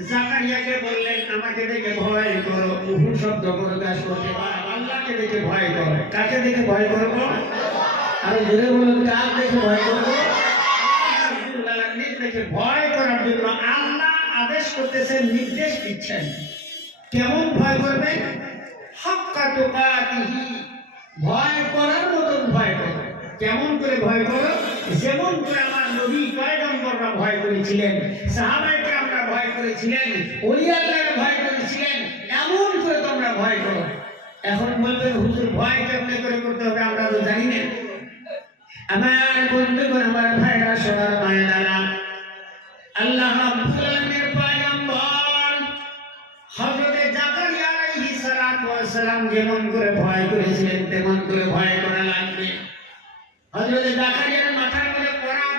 জাকারিয়াকে বললেন আমাকে দেখে ভয় করো। উহু শব্দ প্রকাশ করতে আল্লাহকে দেখে ভয় করো। কাকে দেখে ভয় করব? আর জোরে বলুন কার দেখে ভয় করব? দেখে ভয় করার জন্য আল্লাহ আদেশ করতেছেন নির্দেশ দিচ্ছেন। কেমন ভয় করবে? হাক্কা তুকাতিহি ভয় করার মতন ভয় করো। কেমন করে ভয় করো? যেমন করে আমার নবী পয়গম্বররা ভয় করেছিলেন সাহাবাইকে আমরা ভয় করেছিলেন ওলি ভয় করেছিলেন, এমন করে তোমরা ভয় করো। এখন বলবেন হুজুর, ভয় কেমনে করে করতে হবে, আমরা তো জানি না। আমার আমার ভাইরা সবার আল্লাহ জাকারিয়া সালাতু যেমন করে ভয় করেছিলেন, তেমন করে ভয় করা লাগবে। হযরতে জাকারিয়ার মাথার মধ্যে পড়া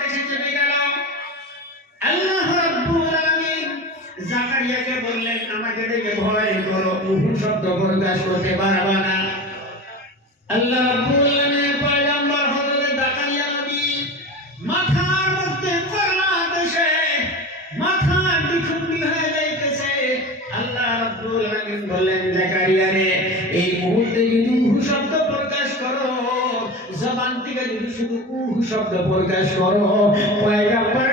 জাকারিয়াকে বললেন আমাকে দেখে ভয় করো। উহু শব্দ প্রকাশ করতে পারবা না। আল্লাহ রাব্বুল আলামিনের পয়গম্বর হযরত জাকারিয়া নবী মাথার মধ্যে করলা দেশে মাথা বিখুন্ডি হয়ে যাইতেছে। আল্লাহ রাব্বুল আলামিন বললেন জাকারিয়া রে এই মুহূর্তে যদি উহু শব্দ প্রকাশ করো জবান থেকে যদি শুধু উহু শব্দ প্রকাশ করো পয়গম্বরের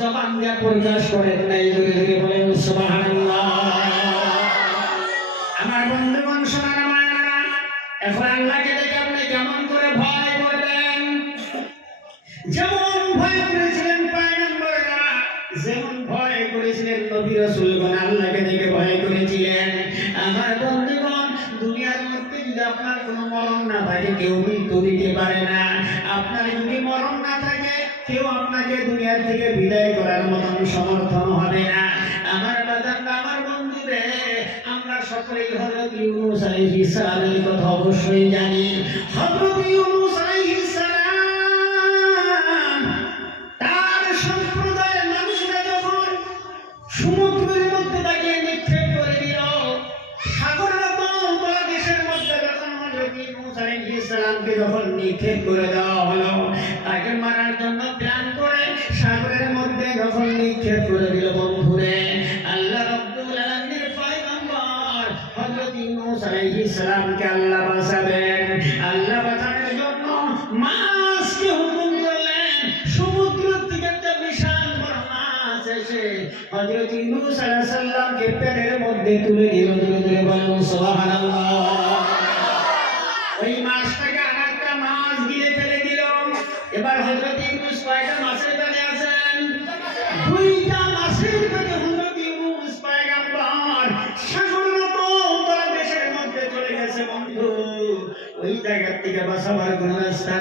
জবান দিয়ে প্রকাশ করেন নাই বলেন সুবহানাল্লাহ। থেকে বিদায় করার মতন সমর্থন হবে না। আমার বাজারটা আমার বন্ধুরে আমরা সকলেই হযরত ইউনূস আলাইহিস সালামের কথা অবশ্যই জানি। হযরত ইউনূস আলাইহিস সালাম তার সম্প্রদায়ের মানুষরা যখন সমুদ্রের মধ্যে তাকে নিক্ষেপ করে দিল, সাগরের তলা দেশের মধ্যে যখন হযরত ইউনূস আলাইহিস সালামকে যখন নিক্ষেপ করে দেওয়া নিল ধীরে ধীরে বলেন সুবহানাল্লাহ। ওই মাছটাকে আরেকটা মাছ গিলে ফেলে দিল। এবার হযরত ইউনূস মাছের পেটে দুইটা মাছের পেটে হযরত ইউনূস দেশের মধ্যে চলে গেছে, বন্ধু। ওই জায়গা থেকে বাঁচাবার কোনো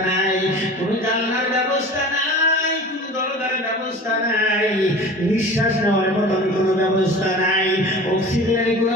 নাই, কোনো ব্যবস্থা নাই, কোনো ব্যবস্থা নাই, নিঃশ্বাস নেওয়ার মতন কোনো ব্যবস্থা নাই, অক্সিজেনের কোনো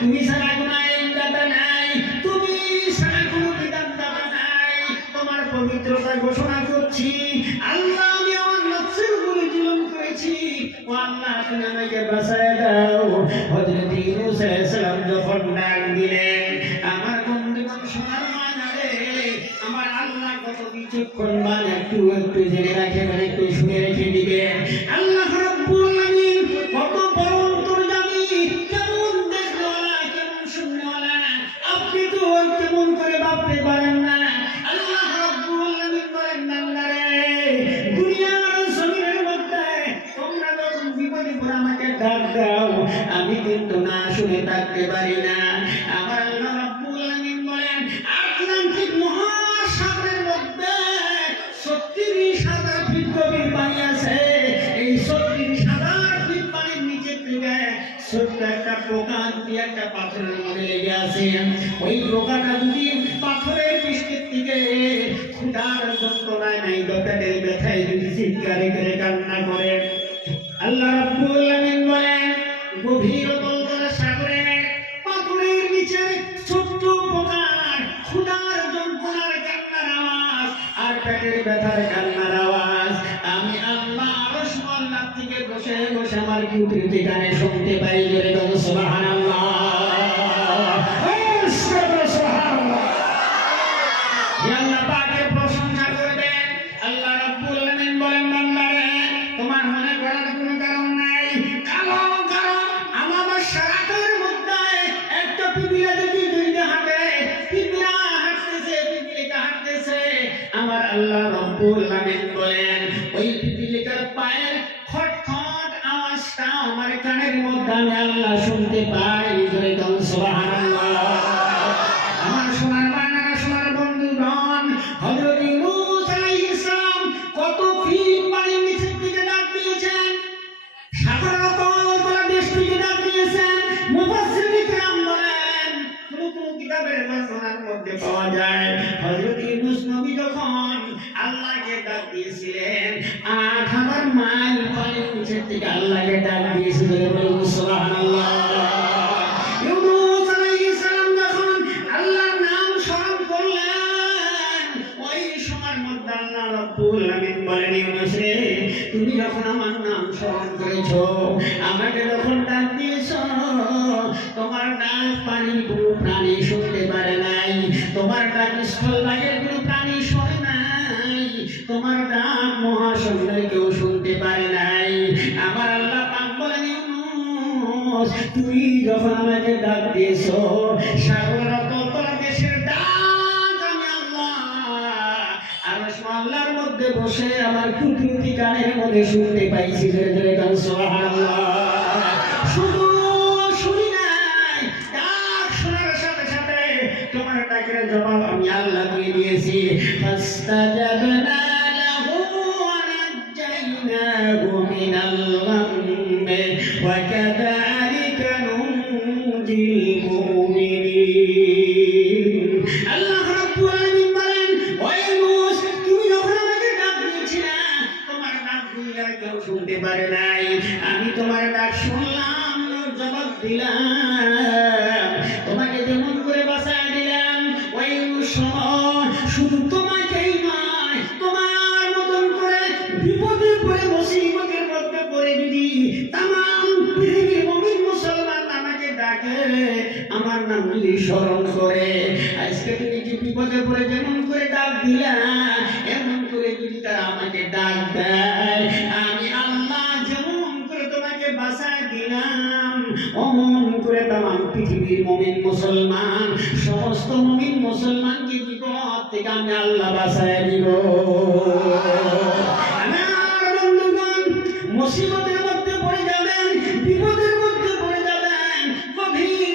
তুমি ছাড়া কোনো আইন নাই, তুমি ছাড়া কোনো বিধান নাই। তোমার পবিত্রতা ঘোষণা করছি। আল্লাহ, আমি আমার নফসের উপরে জীবন করেছি। ও আল্লাহ আপনি আমাকে বাঁচায় দাও। হজরত ইউনুস আলাইহিস সালাম যখন ডাক দিলেন পাথরের মনে লেগে আছে ওই প্রকাটা যদি পাথরের পৃষ্ঠের দিকে ক্ষুধার যন্ত্রণায় নাই দোকানের ব্যথায় যদি চিৎকারে কান্না করে আল্লাহ রাব্বুল parte শুনতে পাইছিলেন দিলাম অমন করে তাম পৃথিবীর মমিন মুসলমান, সমস্ত মমিন মুসলমানকে বিপদ থেকে আমি আল্লাহ বাসায় দিব মুসিবতের মধ্যে পড়ে যাবেন, বিপদের মধ্যে পড়ে যাবেন, গভীর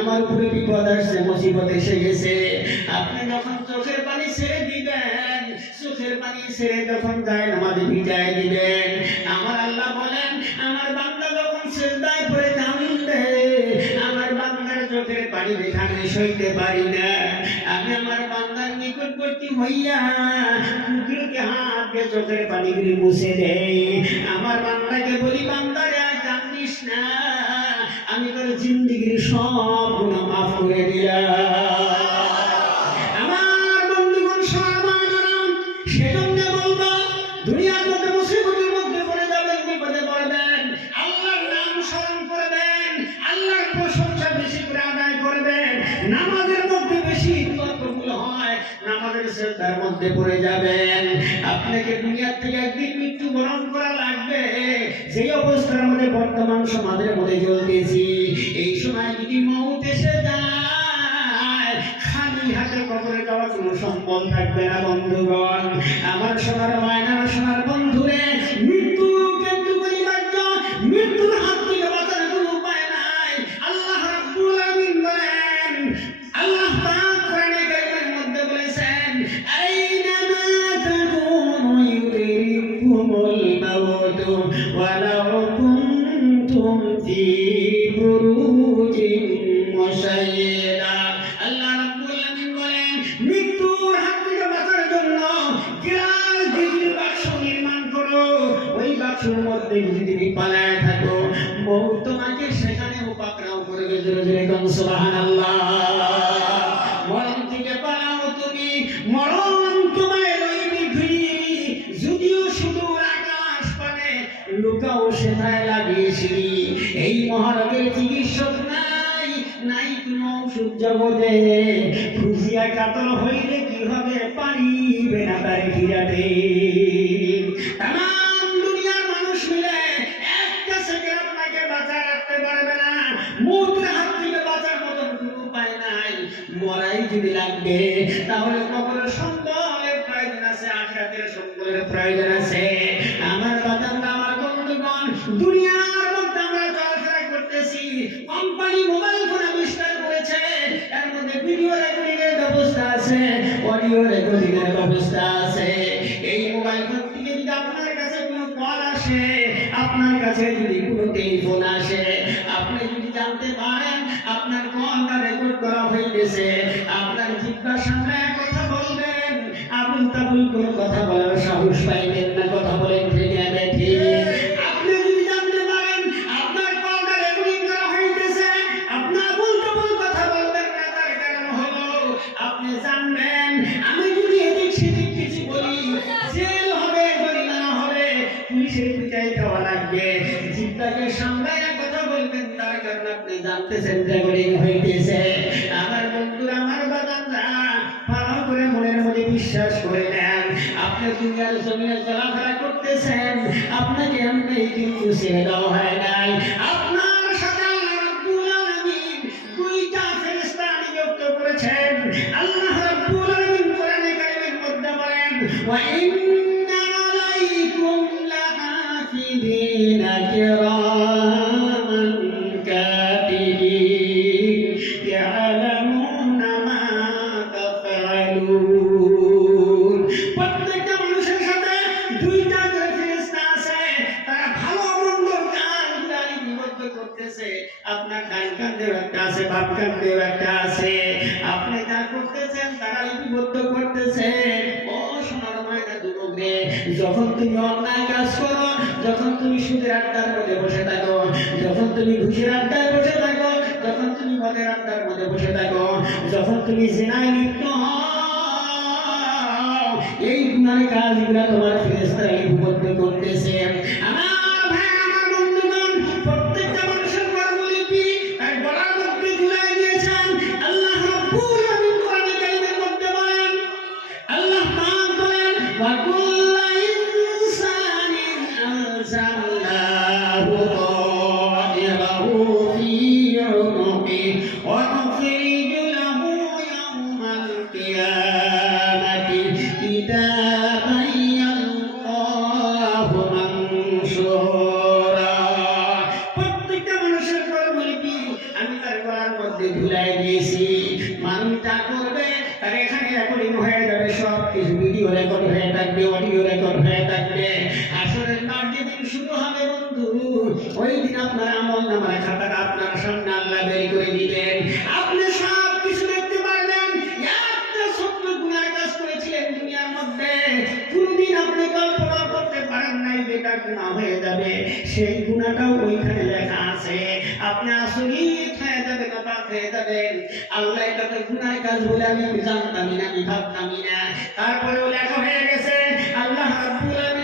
আমার উপরে বিপদ আসছে, মুসিবত এসে গেছে। ছেড়ে যখন যায়, নামাজ বিদায় দিবেন আমার আল্লাহ বলেন, আমার বান্দা যখন সেজদায় পড়ে জামিন দেয় আমার বান্দার চোখের পানি এখানে সইতে পারি না। আমি আমার বান্দার নিকটবর্তী হইয়া মুখের হাত দিয়ে চোখের পানিগুলি মুছে দেয় আমার বান্দাকে বলি, বান্দারে আর জানিস না, আমি তোর জিন্দিগির সব গুণা মাফ করে দিলাম। মধ্যে পড়ে যাবেন। আপনাকে দুনিয়ার থেকে একদিন মৃত্যু বরণ করা লাগবে। সেই অবস্থার মধ্যে বর্তমান সমাজের মধ্যে চলতেছি। এই সময় যদি মৌত এসে যায়, খালি হাতে কবরে যাওয়ার কোনো সম্ভব থাকবে না, বন্ধুগণ। মানুষ মিলে একটা সেকেন্ড আপনাকে বাঁচায় রাখতে পারবে না। মূর্তির হাত থেকে বাঁচার মতো উপায় নাই। মরাই যদি লাগবে, তাহলে কখনো আপনি চিন্তা করি হইতেছে। আমার বন্ধু আমার বাদানরা ভালো করে মনের মধ্যে বিশ্বাস করে নেন। আপনি দুনিয়ার জমিনে চলাফেরা করতেছেন, আপনাকে এমনি কিন্তু ছেড়ে দেওয়া হয় নাই। যখন তুমি অন্যায় কাজ করো, যখন তুমি সুদের আড্ডার মধ্যে বসে থাকো, যখন তুমি ঘুষের আড্ডায় বসে থাকো, যখন তুমি মদের আড্ডার মধ্যে বসে থাকো, যখন তুমি জেনায় লিপ্ত এই গুণের কাজগুলা তোমার ফেরেশতারা লিপিবদ্ধ করতেছে। আমার casar. আল্লাহ এটা তো কাজ বলে আমি জানতামই না, আমি ভাবতামই না। তারপরেও লেখা হয়ে গেছে, আল্লাহ রাব্বুল আলামিন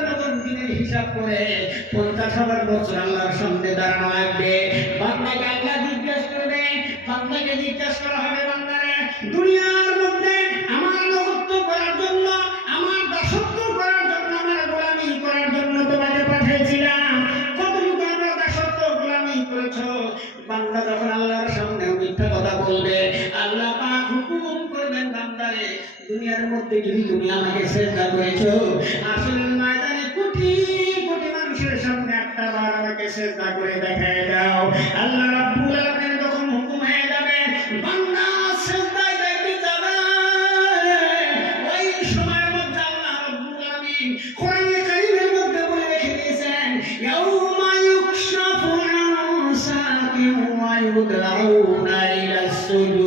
হিসাব করে পঞ্চাশ হাজার বছর আল্লাহর সামনে দাঁড়ানো লাগবে। বান্দাকে আল্লাহ জিজ্ঞেস করবে, বান্দাকে জিজ্ঞেস করা হবে, বান্দারে, দুনিয়ার মধ্যে আমার নগত্য করার জন্য, আমার দাসত্ব করার জন্য, আমার গোলামি করার জন্য তোমাকে পাঠিয়েছিলাম। কতটুকু দাসত্ব, গোলামি করেছ? বান্দা যখন আল্লাহর সামনে মিথ্যা কথা বলবে, আল্লাহ পাক হুকুম করবেন, বান্দারে, দুনিয়ার মধ্যে যদি তুমি আমাকে শ্রদ্ধা করেছ, আসলে يوم يكشف عن ساق ويدعون إلى السجود.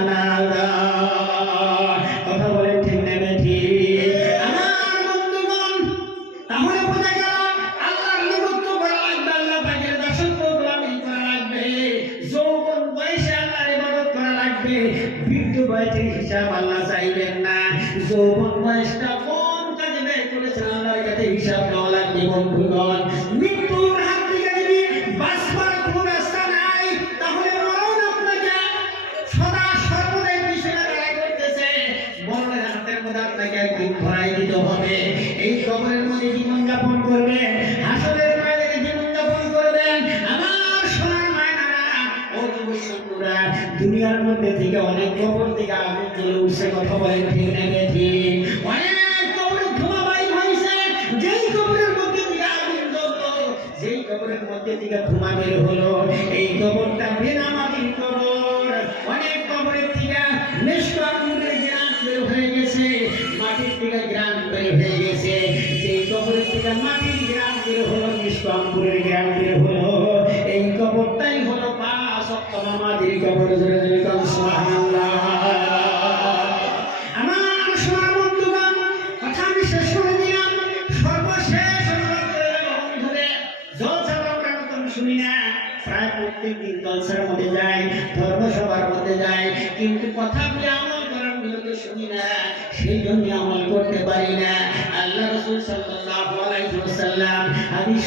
sana तक घुमा हो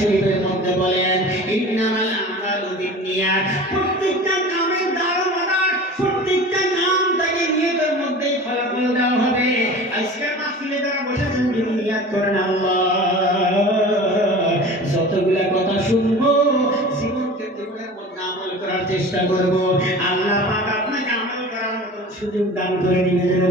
শরীফের মধ্যে বলেন, ইন্নামাল আমালু বিন্নিয়াত। প্রত্যেকটা কামের দারোমদার প্রত্যেকটা নাম তাকে নিয়তের মধ্যেই ফলাফল দেওয়া হবে। আজকের মাহফিলে যারা বসেছেন নিয়াত করেন আল্লাহ। যতগুলা কথা শুনব, জীবনকে জীবনের মধ্যে আমল করার চেষ্টা করব। আল্লাহ পাক আপনাকে আমল করার মতন সুযোগ দান করে দিবে যেন